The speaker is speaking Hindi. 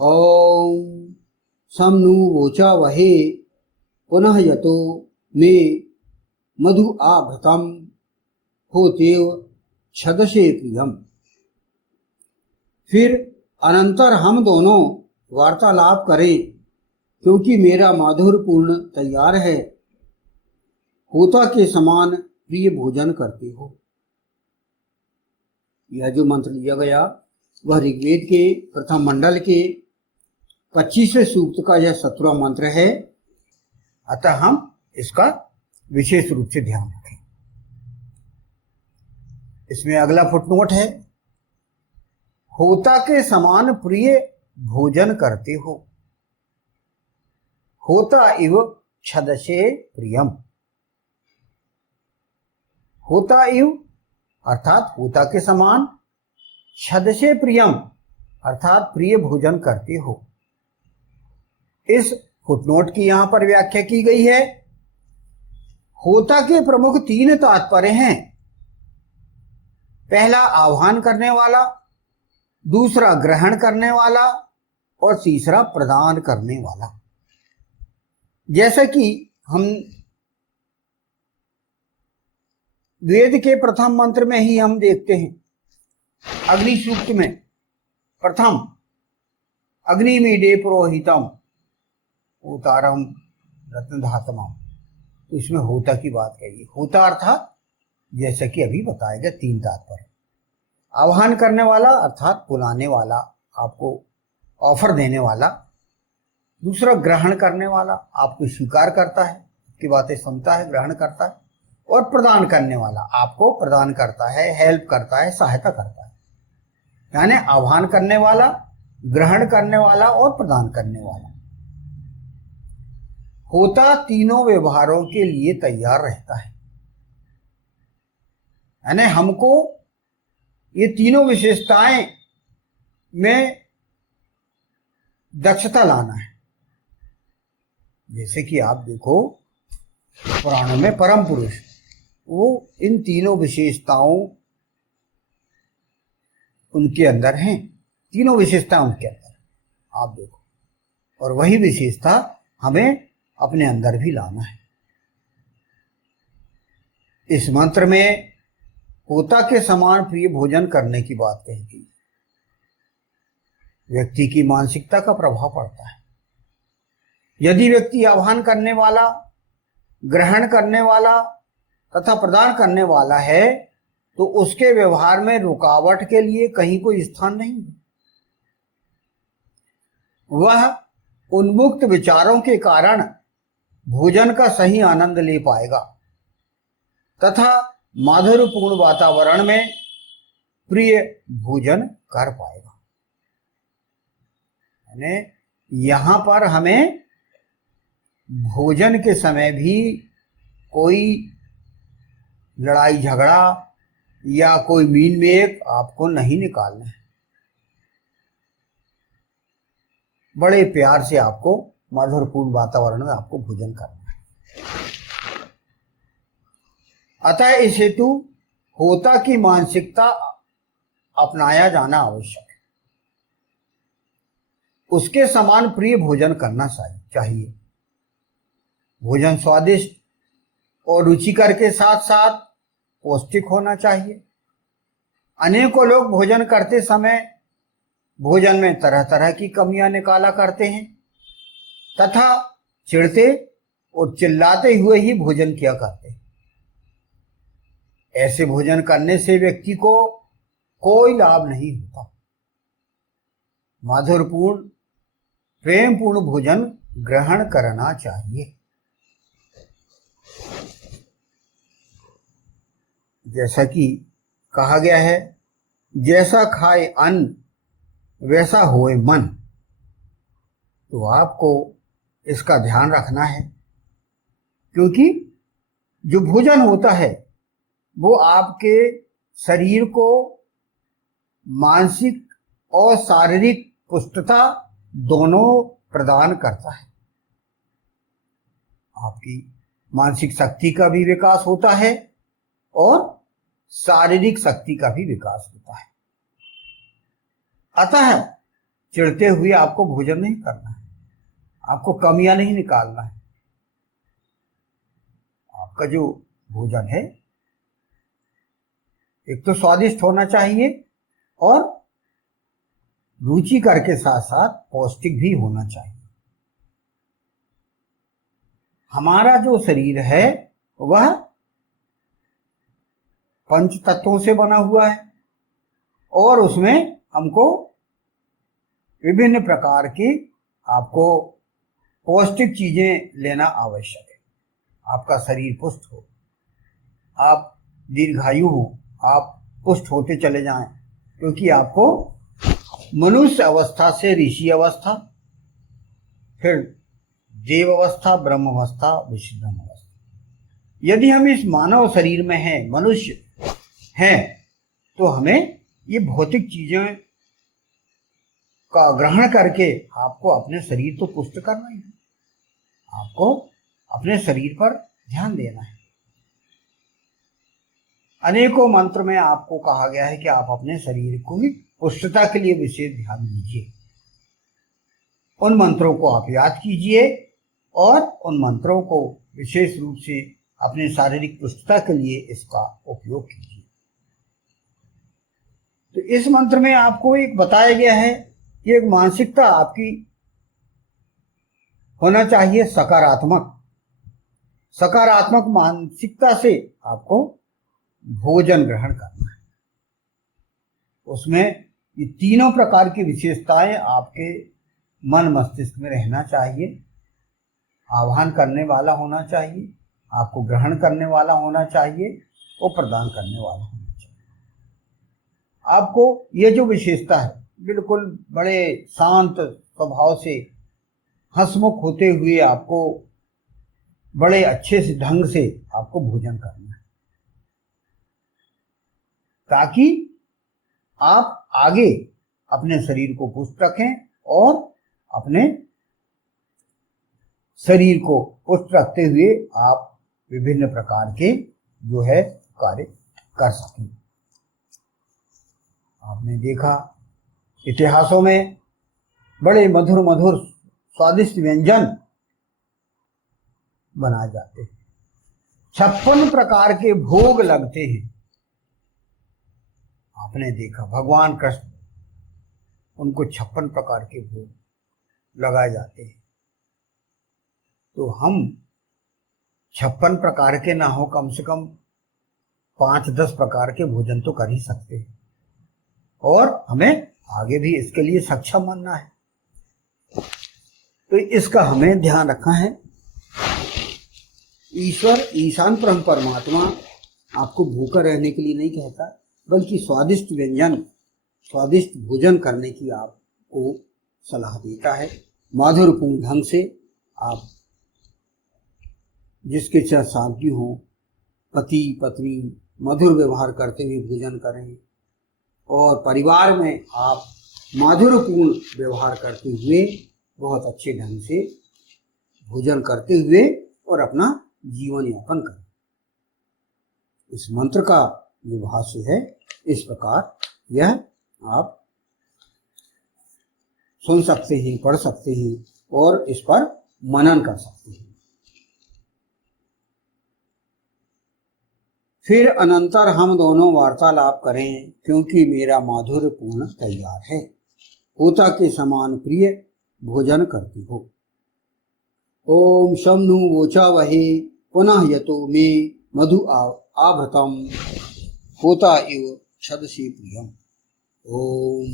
ॐ शं नु वोचावहे पुनः यतो मे मधु आभृतं होतेव छदसे प्रियम। फिर अनंतर हम दोनों वार्तालाप करें, क्योंकि मेरा माधुर्यपूर्ण तैयार है। होता के समान प्रिय भोजन करते हो। यह जो मंत्र लिया गया वह ऋग्वेद के प्रथम मंडल के 25वें सूक्त का यह 17वां मंत्र है। अतः हम इसका विशेष रूप से ध्यान रखें। इसमें अगला फुटनोट है, होता के समान प्रिय भोजन करते हो। होता इव छदसे प्रियम। होता इव अर्थात होता के समान, छदसे प्रियम अर्थात प्रिय भोजन करते हो। इस फुटनोट की यहां पर व्याख्या की गई है। होता के प्रमुख 3 तात्पर्य हैं। पहला आह्वान करने वाला, दूसरा ग्रहण करने वाला और तीसरा प्रदान करने वाला। जैसे कि हम वेद के प्रथम मंत्र में ही हम देखते हैं, अग्नि सूक्त में प्रथम अग्निमीडे पुरोहितम उतारम रत्नधातमम, इसमें होता की बात कही। होता अर्थात जैसा कि अभी बताया गया 3 तात्पर्य। आह्वान करने वाला अर्थात बुलाने वाला, आपको ऑफर देने वाला। दूसरा ग्रहण करने वाला, आपको स्वीकार करता है, आपकी बातें सुनता है, ग्रहण करता है। और प्रदान करने वाला, आपको प्रदान करता है, हेल्प करता है, सहायता करता है। यानी आह्वान करने वाला, ग्रहण करने वाला और प्रदान करने वाला। होता तीनों व्यवहारों के लिए तैयार रहता है। यानी हमको ये तीनों विशेषताएं में दक्षता लाना है। जैसे कि आप देखो पुराणों में परम पुरुष, वो इन तीनों विशेषताओं उनके अंदर हैं। तीनों विशेषता उनके अंदर आप देखो, और वही विशेषता हमें अपने अंदर भी लाना है। इस मंत्र में होता के समान प्रिय भोजन करने की बात कही गई। व्यक्ति की मानसिकता का प्रभाव पड़ता है। यदि व्यक्ति आह्वान करने वाला, ग्रहण करने वाला तथा प्रदान करने वाला है, तो उसके व्यवहार में रुकावट के लिए कहीं कोई स्थान नहीं है। वह उन्मुक्त विचारों के कारण भोजन का सही आनंद ले पाएगा तथा माधुर्यपूर्ण वातावरण में प्रिय भोजन कर पाएगा। यानी यहां पर हमें भोजन के समय भी कोई लड़ाई झगड़ा या कोई मीन मेक आपको नहीं निकालना है। बड़े प्यार से आपको मधुरपूर्ण वातावरण में आपको भोजन करना है। अतः इस हेतु होता की मानसिकता अपनाया जाना आवश्यक है। उसके समान प्रिय भोजन करना चाहिए। भोजन स्वादिष्ट और रुचिकर के साथ साथ पौष्टिक होना चाहिए। अनेकों लोग भोजन करते समय भोजन में तरह तरह की कमियां निकाला करते हैं तथा चिढ़ते और चिल्लाते हुए ही भोजन किया करते हैं। ऐसे भोजन करने से व्यक्ति को कोई लाभ नहीं होता। माधुर्यपूर्ण प्रेमपूर्ण भोजन ग्रहण करना चाहिए। जैसा कि कहा गया है, जैसा खाए अन्न वैसा होए मन। तो आपको इसका ध्यान रखना है, क्योंकि जो भोजन होता है वो आपके शरीर को मानसिक और शारीरिक पुष्टता दोनों प्रदान करता है। आपकी मानसिक शक्ति का भी विकास होता है और शारीरिक शक्ति का भी विकास होता है। अतः चिढ़ते हुए आपको भोजन नहीं करना है, आपको कमियां नहीं निकालना है। आपका जो भोजन है एक तो स्वादिष्ट होना चाहिए और रुचिकर के साथ साथ पौष्टिक भी होना चाहिए। हमारा जो शरीर है वह पंच तत्वों से बना हुआ है और उसमें हमको विभिन्न प्रकार की आपको पौष्टिक चीजें लेना आवश्यक है। आपका शरीर पुष्ट हो, आप दीर्घायु हो, आप पुष्ट होते चले जाएं, क्योंकि आपको मनुष्य अवस्था से ऋषि अवस्था, फिर देव अवस्था, ब्रह्म अवस्था, विशुद्ध अवस्था। यदि हम इस मानव शरीर में हैं, मनुष्य हैं, तो हमें ये भौतिक चीजें का ग्रहण करके आपको अपने शरीर तो पुष्ट करना ही है, आपको अपने शरीर पर ध्यान देना है। अनेकों मंत्र में आपको कहा गया है कि आप अपने शरीर को ही पुष्टता के लिए विशेष ध्यान दीजिए। उन मंत्रों को आप याद कीजिए और उन मंत्रों को विशेष रूप से अपने शारीरिक पुष्टता के लिए इसका उपयोग कीजिए। तो इस मंत्र में आपको एक बताया गया है कि एक मानसिकता आपकी होना चाहिए सकारात्मक। सकारात्मक मानसिकता से आपको भोजन ग्रहण करना है। उसमें ये तीनों प्रकार की विशेषताएं आपके मन मस्तिष्क में रहना चाहिए। आह्वान करने वाला होना चाहिए, आपको ग्रहण करने वाला होना चाहिए और प्रदान करने वाला होना चाहिए। आपको ये जो विशेषता है, बिल्कुल बड़े शांत स्वभाव से हंसमुख होते हुए आपको बड़े अच्छे से ढंग से आपको भोजन करना है, ताकि आप आगे अपने शरीर को पुष्ट रखें और अपने शरीर को पुष्ट रखते हुए आप विभिन्न प्रकार के जो है कार्य कर सकें। आपने देखा इतिहासों में बड़े मधुर मधुर स्वादिष्ट व्यंजन बनाए जाते हैं, 56 प्रकार के भोग लगते हैं। आपने देखा भगवान कृष्ण, उनको 56 प्रकार के भोग लगाए जाते हैं। तो हम 56 प्रकार के ना हो, कम से कम 5-10 प्रकार के भोजन तो कर ही सकते हैं और हमें आगे भी इसके लिए सक्षम बनना है। तो इसका हमें ध्यान रखना है। ईश्वर ईशान ब्रह्म परमात्मा आपको भूखा रहने के लिए नहीं कहता, बल्कि स्वादिष्ट व्यंजन, स्वादिष्ट भोजन करने की आपको सलाह देता है। माधुरपूर्ण ढंग से आप जिसके साथ शादी हो, पति पत्नी मधुर व्यवहार करते हुए भोजन करें और परिवार में आप माधुरपूर्ण व्यवहार करते हुए बहुत अच्छे ढंग से भोजन करते हुए और अपना जीवन यापन करें। इस मंत्र का जो भाष्य है इस प्रकार, यह आप सुन सकते हैं, पढ़ सकते हैं और इस पर मनन कर सकते हैं। फिर अनंतर हम दोनों वार्तालाप करें, क्योंकि मेरा माधुर्य पूर्ण तैयार है। होता के समान प्रिय भोजन करती हो। ओम शम नु वोचा वहे पुनः यतो मे मधु आभृतम होता इव छदसी प्रियम। ओम